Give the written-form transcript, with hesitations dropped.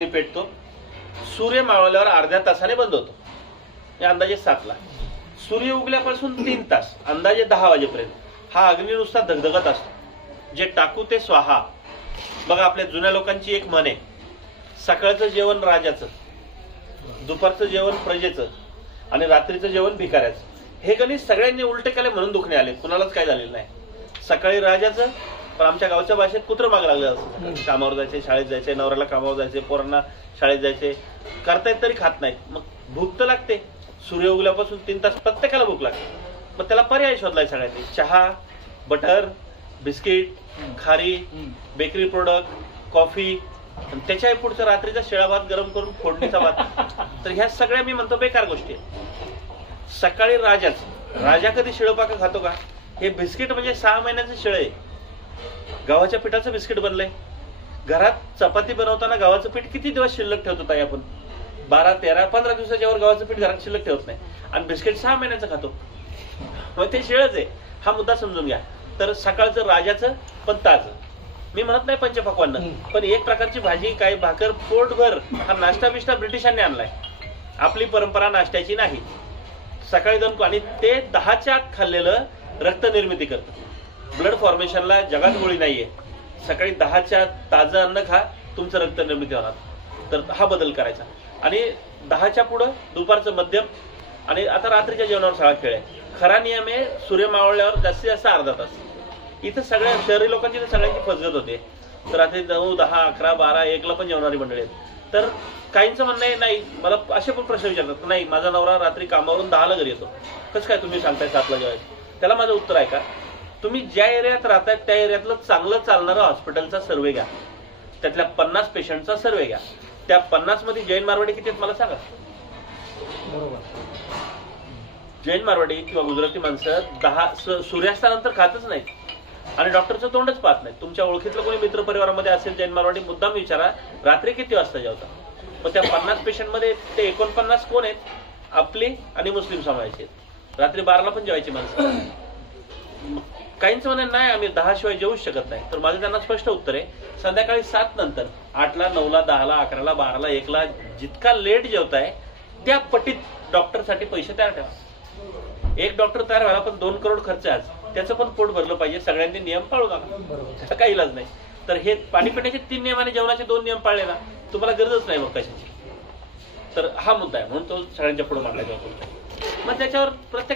पेटतो. सूर्य मावळल्यावर अर्ध्या तासाने बंद होतो. अंदाजे 7ला. सूर्य उगल्यापासून 3 तास अंदाजे 10 वाजेपर्यंत हा अग्नी नुसता धगधगत असतो. जे टाकू ते स्वाहा. बघा आपल्या जुन्या लोकांची एक म्हण आहे, सकाळचं जेवण राजाचं, दुपारचं जेवण प्रजेचं आणि रात्रीचं जेवण भिकाऱ्याचं. हे गणित सगळ्यांनी उलटे केले म्हणून दुखणे आले, कुणालाच काय झालेलं नाही. सकाळी राजाचं, पण आमच्या गावच्या भाषेत कुत्रं माग लागलं असतं. कामावर जायचे, शाळेत जायचे, नवऱ्याला कामावर जायचे, पोरांना शाळेत जायचे, करतायत तरी खात नाहीत. मग भूक तर लागते. सूर्य उगल्यापासून 3 तास प्रत्येकाला भूक लागते. मग त्याला पर्याय शोधलाय सगळ्यांनी. चहा, बटर, बिस्किट, खारी, बेकरी प्रोडक्ट, कॉफी, त्याच्या पुढचं रात्रीचा शिळा भात गरम करून फोडणीचा भात. तर ह्या सगळ्या मी म्हणतो बेकार गोष्टी आहेत. सकाळी राजा कधी शिळपाक खातो का? हे बिस्किट म्हणजे 6 महिन्याचं शिळ आहे. गव्हाच्या पिठाचं बिस्किट बनलंय. घरात चपाती बनवताना गव्हाचं पीठ किती दिवस शिल्लक ठेवत होता आपण? 12, 13, 15 दिवसाच्या वर गव्हाचं पीठ घरात शिल्लक ठेवत नाही. आणि बिस्किट 6 महिन्याचं खातो. मग ते शिळच आहे. हा मुद्दा समजून घ्या. तर सकाळचं राजाचं पण ताजं. मी म्हणत नाही पंचपक्वान्न, पण एक प्रकारची भाजी, काही भाकर, पोटभर हा नाश्ता बिष्टा ब्रिटिशांनी आणलाय. आपली परंपरा नाश्त्याची नाही. सकाळी जाऊन आणि ते 10च्या आत खाल्लेलं रक्त निर्मिती करतं. ब्लड फॉर्मेशनला जगात गोळी नाहीये. सकाळी 10च्या ताजं अन्न खा, तुमचं रक्त निर्मिती होणार. तर हा बदल करायचा. आणि 10च्या पुढं दुपारचं मध्यम, आणि आता रात्रीच्या जेवणावर सगळा खेळ आहे. खरा नियम आहे सूर्य मावळल्यावर जास्तीत जास्त अर्धा तास. इथं सगळ्या शहरी लोकांची तर सगळ्यांची फसगत होते. तर रात्री 9, 10, 11, 12, 1ला पण जेवणारी मंडळी आहेत. तर काहींचं म्हणणं आहे नाही, मला असे पण प्रश्न विचारतात, नाही माझा नवरा रात्री कामावरून 10ला घरी येतो, कसं काय तुम्ही सांगताय 7ला जेवायचं? त्याला माझं उत्तर आहे का, तुम्ही ज्या एरियात राहताय त्या एरियातलं चांगलं चालणारं हॉस्पिटलचा सर्वे घ्या. त्यातल्या 50 पेशंटचा सर्वे घ्या. त्या 50 मध्ये जैन मारवाडी किती आहेत मला सांगा. जैन मारवाडी किंवा गुजराती माणसं 10 सूर्यास्तानंतर खातच नाहीत आणि डॉक्टरचं तोंडच पाहत नाही. तुमच्या ओळखीतलं कोणी मित्र परिवारामध्ये असेल जैन मारवाडी, मुद्दाम विचारा रात्री किती वाजता जेवता. मग त्या 50 पेशंट मध्ये ते 49 कोण आहेत? आपली आणि मुस्लिम समाजाचे. रात्री 12ला पण जेवायची माणसं. काहींचं म्हणणं नाही आम्ही 10 शिवाय जेवूच शकत नाही. तर माझं त्यांना स्पष्ट उत्तर आहे, संध्याकाळी 7 नंतर 8ला, 9ला, 10ला, 11ला, 12ला, 1ला जितका लेट जेवताय त्या पटीत डॉक्टरसाठी पैसे तयार ठेवा. एक डॉक्टर तयार व्हायला पण 2 करोड खर्च आहे. त्याचं पण पोट भरलं पाहिजे. सगळ्यांनी नियम पाळू नका, काही इलाज नाही. तर हे पाणी पिण्याचे 3 नियम आणि जेवणाचे 2 नियम पाळले ना, तुम्हाला गरजच नाही मग कशाची. तर हा मुद्दा आहे, म्हणून तो सगळ्यांच्या पुढे मांडला जातो. मग त्याच्यावर प्रत्येक